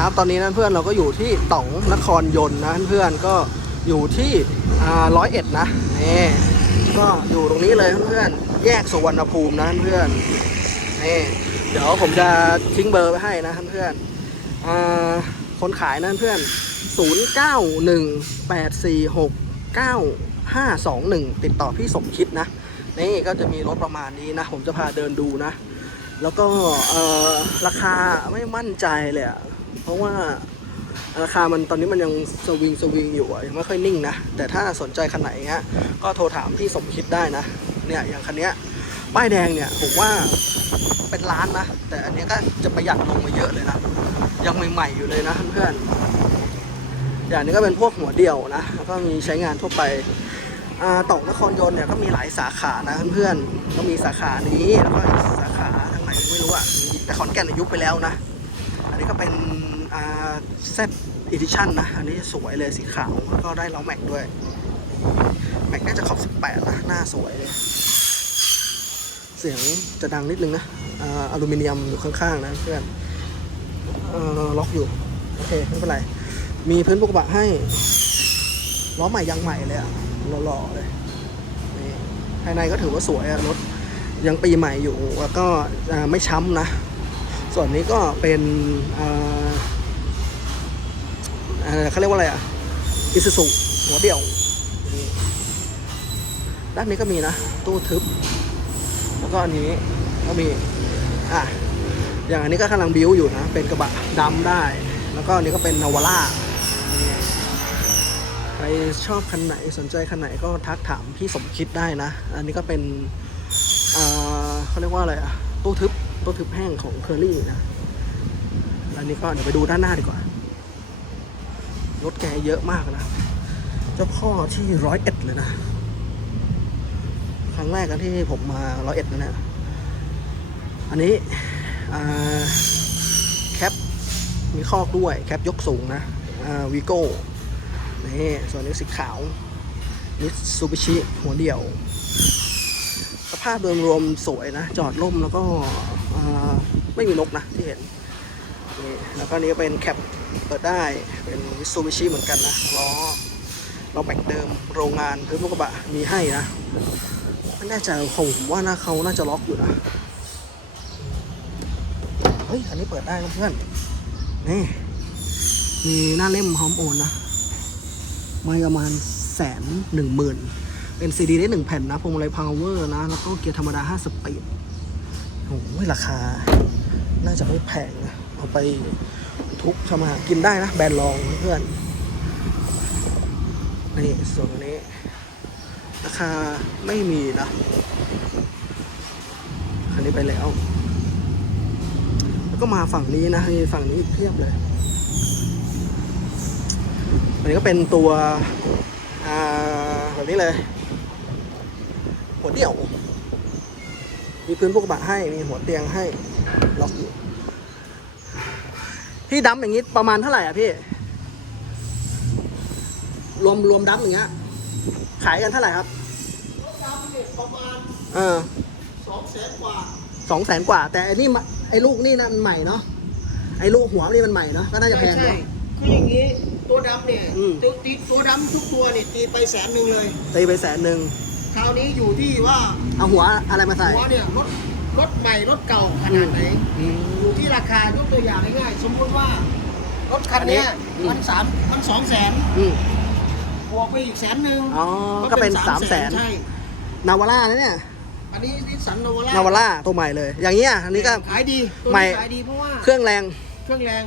ครับ ตอนนี้นะเพื่อนเราก็อยู่ที่ต๋องนครยนต์นะเพื่อนก็อยู่ที่ร้อยเอ็ดนะนี่ก็อยู่ตรงนี้เลยเพื่อนแยกสุวรรณภูมินะเพื่อนนี่เดี๋ยวผมจะทิ้งเบอร์ไว้ให้นะเพื่อนอคนขายนะเพื่อน 0 9 1 8 4 6 9 5 2 1 ติดต่อพี่สมคิดนะนี่ก็จะมีรถประมาณนี้นะ ผมจะพาเดินดูนะ แล้วก็ราคาไม่มั่นใจเลยอะ เพราะว่าราคามันตอนนี้มันยังสวิงสวิงอยู่อะยังไม่ค่อยนิ่งนะ แต่ถ้าสนใจคันไหนเงี้ยก็โทรถามพี่สมคิดได้นะ เนี่ยอย่างคันเนี้ยป้ายแดงเนี่ยผมว่าเป็นล้านนะ แต่อันนี้ก็จะประหยัดลงมาเยอะเลยนะ ยังใหม่ๆอยู่เลยนะเพื่อนอย่างนี้ก็เป็นพวกหัวเดี่ยวนะแล้วก็มีใช้งานทั่วไปอ่าต่องนครยนต์เนี่ยก็มีหลายสาขานะเพื่อนๆก็มีสาขานี้แล้วก็สาขาทางไหนไม่รู้อะแต่ขอนแก่นอายุไปแล้วนะ อันนี้ก็เป็นเซตอีดิชั่นนะ อันนี้สวยเลยสีขาว แล้วก็ได้ล้อแม็กด้วย แม็กน่าจะขอบ 18 นะ หน้าสวยเลย เสียงจะดังนิดนึงนะอ่าอลูมิเนียมอยู่ข้างๆนะเพื่อนอล็อกอยู่ โอเค ไม่เป็นไร มีพื้นปกระบะให้ล้อใหม่ยางใหม่เลยอะหล่อๆเลยนี่ภายในก็ถือว่าสวยอะรถยังปีใหม่อยู่แล้วก็ไม่ช้ำนะ ส่วนนี้ก็เป็นเขาเรียกว่าอะไรอะอิซูซุหัวเดี่ยว ด้านนี้ก็มีนะ ตู้ทึบ แล้วก็อันนี้ก็มี อะ อย่างอันนี้ก็กำลังบิวอยู่นะ เป็นกระบะดำได้ แล้วก็อันนี้ก็เป็นนาวาร่าใครชอบคันไหนสนใจคันไหนก็ทักถามพี่สมคิดได้นะ อันนี้ก็เป็นเขาเรียกว่าอะไรอะตู้ทึบ ตู้ทึบแห้งของเคอรี่นะอันนี้ก็เดี๋ยวไปดูด้านหน้าดีกว่า รถแกเยอะมากนะ เจ้าพ่อที่ร้อยเอ็ดเลยนะ ครั้งแรกกันที่ผมมาร้อยเอ็ดนะเนี่ยอันนี้แคปมีคอกด้วย แคปยกสูงนะวีโก้ นี่ ส่วนนี้สีขาว นิซูบิชิหัวเดี่ยว สภาพโดยรวมสวยนะ จอดล่มแล้วก็ ไม่มีนกนะที่เห็นนี่แล้วก็นี้เป็นแคปเปิดได้เป็นมิซูบิชิเหมือนกันนะล้อล้อแบกเดิมโรงงานพื้นรถกระบะมีให้นะไม่แน่ใจผมว่าน่าเขาน่าจะล็อกอยู่นะเฮ้ยอันนี้เปิดได้เพื่อนนี่มีหน้าเล่มพร้อมโอนนะไม่ประมาณแสนหนึ่งหมื่นเป็นซีดีได้หนึ่งแผ่นนะพวงมาลัยพาวเวอร์นะ แล้วก็เกียร์ธรรมดา 5 สปีด โอ้โหราคา น่าจะไม่แพงนะเอาไปทุกทำมาหากินได้นะ แบรนด์รองเพื่อนนี่ส่วนนี้ ราคาไม่มีนะคันนี้ไปแล้ว แล้วก็มาฝั่งนี้นะมีฝั่งนี้เพียบเลย อันนี้ก็เป็นตัว อ่าแบบนี้เลย หัวเดี่ยว มีพื้นพวกกระบะให้ มีหัวเตียงให้ ล็อกอยู่ พี่ดัมอย่างนี้ประมาณเท่าไหร่อะพี่ รวมรวมดัมอย่างเงี้ย ขายกันเท่าไหร่ครับรถดำเนี่ยประมาณเออสองแสนกว่าสองแสนกว่า แต่อันนี้มาไอ้ลูกนี่นะมันใหม่เนาะ ไอ้ลูกหัวนี่มันใหม่เนาะ ก็น่าจะแพงใช่เนาะ คืออย่างนี้ ตัวดำเนี่ยอืม ตัวตีตัวดำทุกตัวเนี่ยตีไปแสนหนึ่งเลย ตีไปแสนหนึ่ง คราวนี้อยู่ที่ว่าเอาหัวอะไรมาใส่หัวเนี่ยรถรถใหม่รถเก่าขนาดไหนอืม อยู่ที่ราคายกตัวอย่างง่ายๆสมมติว่ารถคันเนี้ยอันนี้มันสามมันสองแสนอืม บวกไปอีกแสนหนึ่งอ๋อก็เป็นสามแสนใช่นาวาร่านะเนี่ยอันนี้นิสสันนาวาร่านาวาร่าตัวใหม่เลย อย่างเงี้ยอันนี้ก็ ขายดีตัวใหม่ นี้ขายดีเพราะว่าเครื่องแรงเครื่องแรง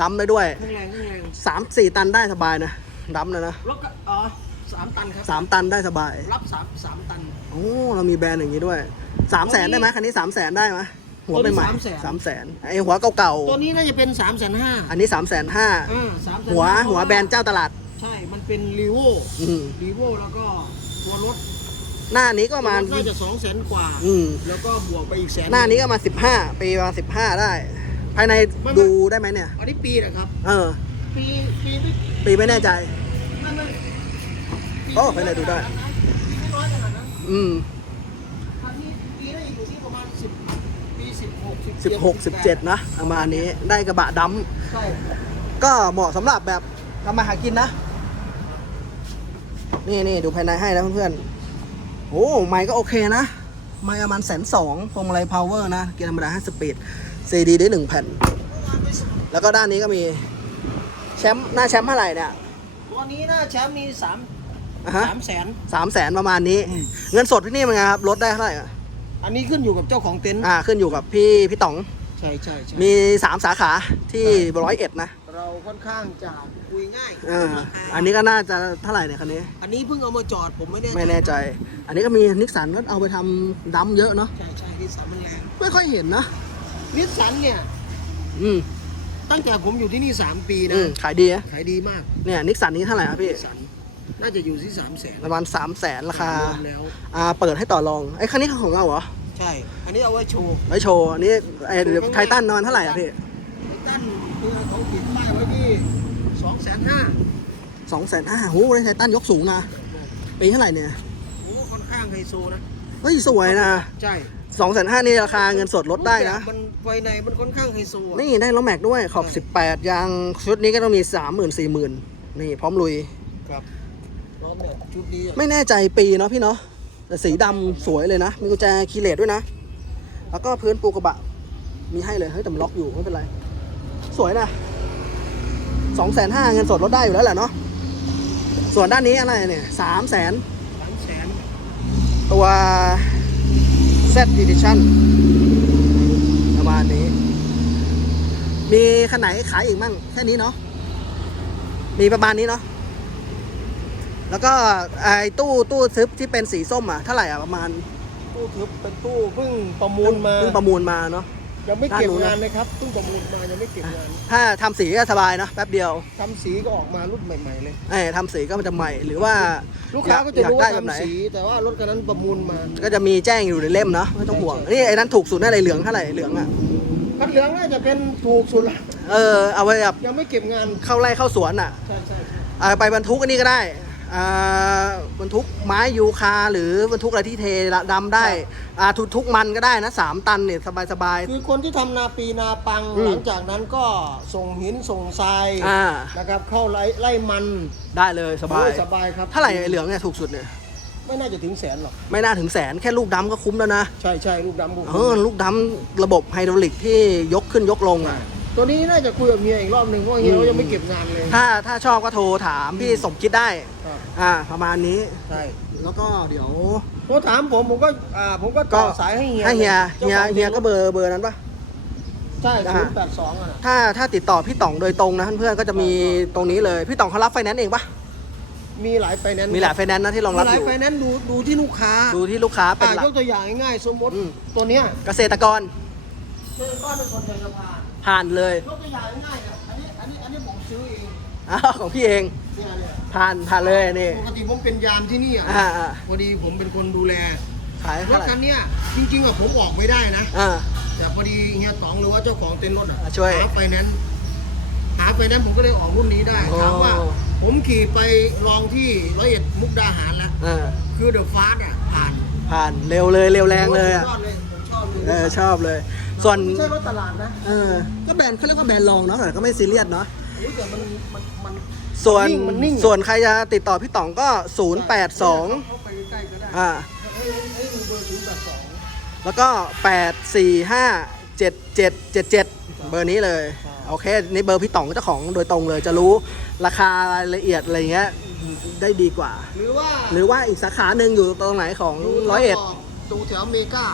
ดัมได้ด้วยเครื่องแรงเครื่องแรงสามสี่ตันได้สบายนะดัมนะนะ รถก็อ๋อ สามตันครับ สามตันได้สบาย รับสามสามตัน โอ้เรามีแบรนด์อย่างนี้ด้วยสามแสนได้ไหมคันนี้สามแสนได้ไหมหัวใหม่ๆสามแสนไอหัวเก่าตัวนี้น่าจะเป็น3ามแสนห้าๆอันนี้สามแสนห้าอ่าสามแสนหัวหัวแบรนด์เจ้าตลาด ใช่ มันเป็นรีโวอืมรีโวแล้วก็ตัวรถหน้านี้ก็ประมาณ น่าจะสองแสนกว่า อืม แล้วก็บวกไปอีกแสนหน้านี้ก็มาสิบห้าปีมาสิบห้าได้ ภายในดูได้ไหมเนี่ย อันนี้ปีนะครับ เออ ปีปีไม่ปีไม่แน่ใจ ไม่ไม่ ปีโอ้ไปไหนดูได้ปีไม่น้อยขนาดนั้นอืมอันนี้ปีน่าจะอยู่ที่ประมาณสิบปีสิบหกสิบหกสิบเจ็ดนะประมาณนี้ได้กระบะดใช่ก็เหมาะสำหรับแบบทำมาหากินนะ นี่นี่ดูภายในให้นะเพื่อนๆโอ้ไมค์ก็โอเคนะไมค์ประมาณแสนสองพวงมาลัยพาวเวอร์นะ เกียร์ธรรมดา5สปีดซีดีได้หนึ่งแผ่น แล้วก็ด้านนี้ก็มี แชมป์หน้าแชมป์เท่าไหร่เนี่ย ตัวนี้น่าแชมป์มีสาม อะฮะสามแสน สามแสนประมาณนี้ อืม เงินสดที่นี่มันไงครับลดได้เท่าไหร่อะอันนี้ขึ้นอยู่กับเจ้าของเต็นท์อ่าขึ้นอยู่กับพี่พี่ต๋อง ใช่ใช่ใช่มีสามสาขาที่ร้อยเอ็ดนะเราค่อนข้างจะคุยง่ายอ่าราคาอันนี้ก็น่าจะเท่าไหร่เนี่ยคันนี้ อันนี้เพิ่งเอามาจอดผมไม่แน่ใจไม่แน่ใจ อันนี้ก็มีนิสสันก็เอาไปทำดัมเยอะเนาะ ใช่ใช่นิสสันมันแรงไม่ค่อยเห็นนะ นิสสันเนี่ย อืมตั้งแต่ผมอยู่ที่นี่ 3 ปีอืนะมขายดีนะขายดีมากเนี่ยนิสสันนี้เท่าไหร่ครับพี่ นิสสัน น่าจะอยู่ที่3 0 0แสนประมาณ3 0 0แสนราคา แล้วอ่า เปิดให้ต่อรอง ไอ้คันนี้ของเราเหรอ ใช่ อันนี้เอาไว้โชว์ ไว้โชว์ อันนี้ไอ้ไททันนอนเท่าไหร่อะพี่ไททันคือเขาติดป้ายไว้ที่2องแสนห้าสองแสนห้าโหไททันยกสูงนะ ปีเท่าไหร่เนี่ย โอ้ค่อนข้างไฮโซนะ เฮ้ย สวยนะใช่สองแสนห้านี่ราคาเงินสดลดได้นะ มันภายในมันค่อนข้างไฮโซอะนี่ได้ล้อแม็กด้วยขอบ 18 ยางชุดนี้ก็ต้องมี 30,000 40,000 นี่พร้อมลุย ครับ รอบแบบชุดนี้ไม่แน่ใจปีเนาะพี่เนาะแต่สีดำสวยเลยนะ มีกุญแจคีย์เลสด้วยนะ แล้วก็พื้นปูกระบะ มีให้เลยเฮ้ยแต่มันล็อกอยู่ไม่เป็นไร สวยนะสองแสนห้าเงินสดลดได้อยู่แล้วแหละเนาะส่วนด้านนี้อะไรเนี่ยสามแสน สามแสนตัว Z Edition ประมาณนี้ มีคันไหนขายอีกมั่งแค่นี้เนาะ มีประมาณนี้เนาะ แล้วก็ไอ้ตู้ตู้ซึบที่เป็นสีส้มอะเท่าไหร่อะประมาณตู้ทึบเป็นตู้เพิ่งประมูลมาเพิ่งประมูลมาเนาะยังไม่เก็บด้านนู้นนะงานเลยครับเพิ่งประมูลมายังไม่เก็บงานถ้าทำสีก็สบายเนอะแป๊บเดียวทำสีก็ออกมารุ่นใหม่ๆเลยเอ้ยทำสีก็มันจะใหม่หรือว่าลูกค้าก็จะอยรู้ได้ว่าแบบไหนทำสีแต่ว่ารถคันนั้นประมูลมา ก็จะมีแจ้งอยู่ในเล่มเนาะไม่ต้องห่วงนี่ไอ้นั้นถูกสุดน่าอะไรเหลืองเท่าไหร่เหลืองอะคันเหลืองน่าจะเป็นถูกสุดละเออเอาไว้แบบยังไม่เก็บงานเข้าไร่เข้าสวนอะใช่ใช่ใช่เอาไปบรรทุกอันนี้ก็ได้อ่า บรรทุกไม้ยูคาหรือบรรทุกอะไรที่เทดำได้อ่าทุกทุกมันก็ได้นะสามตันเนี่ยสบายสบาย คือคนที่ทำนาปีนาปัง อืมหลังจากนั้นก็ส่งหินส่งทรายอ่า นะครับเข้าไร่ไร่มันได้เลยสบาย โอ้สบายครับเท่าไหร่ไอ้เหลืองเนี่ยถูกสุดเนี่ยไม่น่าจะถึงแสนหรอก ไม่น่าถึงแสนแค่ลูกดำก็คุ้มแล้วนะใช่ใช่ลูกดำบุกเออลูกดำระบบไฮดรอลิกที่ยกขึ้นยกลงอะ ตัวนี้น่าจะคุยกับเมียอีกรอบหนึ่งเพราะเฮียอืมเขายังไม่เก็บงานเลย ถ้าถ้าชอบก็โทรถามพี่สมคิดได้ครับ อ่าประมาณนี้ใช่แล้วก็เดี๋ยว โทรถามผมผมก็อ่าผมก็ต่อสายให้เฮียให้เฮียจ้าเฮียของเฮียก็เบอร์เบอร์นั้นปะ ใช่อ่า ศูนย์แปดสองอะถ้าถ้าติดต่อพี่ต่องโดยตรงนะเพื่อนๆก็จะมีตรงนี้เลยพี่ต่องเขารับไฟแนนซ์เองปะมีหลายไฟแนนซ์มีหลายไฟแนนซ์นะที่รองมีรับหอลายยู่ไฟแนนซ์ดูดูที่ลูกค้าดูที่ลูกค้าเป็นอ่าหลัยกก ตัวอย่างง่ายๆสมมติอืม ตัวเนี้ยเกษตรกรเจอก้อนเป็นคนเดินสะพานผ่านเลยยกตัวอย่างง่ายๆเนี่ยอันนี้อันนี้อันนี้ผมซื้อเอง อ้าวของพี่เองเนี่ยเนี่ยผ่านผ่านเลยนี่ ปกติผมเป็นยามที่นี่อะอ่าอ่า พอดีผมเป็นคนดูแลขายรเท่าถไหร่คันเนี้ยจริงๆอะผมออกไม่ได้นะ อ่า แต่พอดีเฮียต๋องหรือว่าเจ้าของเต็นท์รถอะอะช่วยหาไฟแนนซ์หาไฟแนนซ์ผมก็เลยออกรุ่นนี้ได้โอ้ ถามว่า ผมขี่ไปลองที่ร้อยเอ็ดมุกดาหารแล้วอ่าคือเดอะฟาสอะผ่านผ่านเร็วเลยเร็วแรงเลยอะโสุดยอดเลยผมชอบเลยเออชอบเลย ส่วน ไม่ใช่รถตลาดนะ เออ ก็แบรนด์เขาเรียกว่าแบรนด์รองเนาะแต่ก็ไม่ซีเรียสเนาะโอ้ยแต่มันมันมัน ส่วนมันนิ่งส่วนใครจะติดต่อพี่ต่องก็ 082เข้าไปใกล้ๆก็ได้อ่าเอ้ยเอ้ยเบอร์ศูนย์แปดสองแล้วก็ 845 7777 เบอร์นี้เลย โอเค นี่เบอร์พี่ต่องเจ้าของโดยตรงเลย จะรู้ราคารายละเอียดอะไรเงี้ยได้ดีกว่า หรือว่าหรือว่าอีกสาขาหนึ่งอยู่ตรงไหนของร้อยเอ็ดตรงแถวเมกา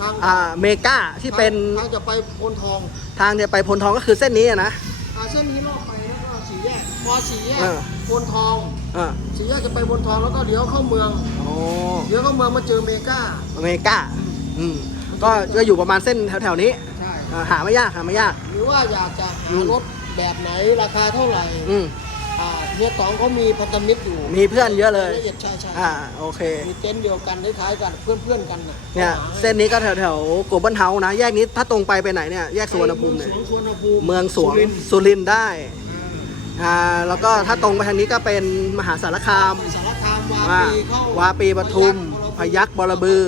ทางอ่าเมกาที่เป็นทางจะไปโพนทองทางจะไปพลทองก็คือเส้นนี้อะนะอ่าเส้นนี้รอบไป แล้วก็สี่แยกพอสี่แยกเออโพนทองอ่าสี่แยกจะไปโพนทองแล้วก็เดี๋ยวเข้าเมืองโอ้เดี๋ยวเข้าเมืองมาเจอเมกาเมกาอืมก็ก็อยู่ประมาณเส้นแถวๆนี้ใช่อ่าหาไม่ยากหาไม่ยาก หรือว่าอยากจะหาอืมรถแบบไหนราคาเท่าไหร่อืม อ่าเฮียต๋องเขามีพันธมิตรอยู่มีเพื่อนเยอะเลยละเอียดใช่ใช่อ่าโอเค มีเต็นท์เดียวกันคล้ายๆกันเพื่อนๆกันน่ะเนี่ยหาให้เส้นนี้ก็แถวแถวโกลบอลเฮาส์นะ แยกนี้ถ้าตรงไปไปไหนเนี่ย แยกสุวรรณภูมิเนี่ยเมืองสวนสุวรรณภูมิเมืองสวงสุรินทร์สุรินทร์ได้ อ่าแล้วก็ถ้าตรงไปทางนี้ก็เป็นมหาสารคามสารคามวาอ่าปีเข้าวาปีปทุม พยัคฆ์บรบือ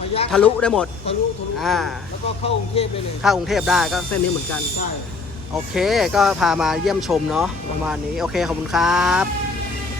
พยัคฆ์ทะลุได้หมด ทะลุทะลุอ่า แล้วก็เข้ากรุงเทพได้เลยถ้ากรุงเทพได้ก็เส้นนี้เหมือนกัน ใช่ โอเค ก็พามาเยี่ยมชมเนาะประมาณนี้ โอเค ขอบคุณครับ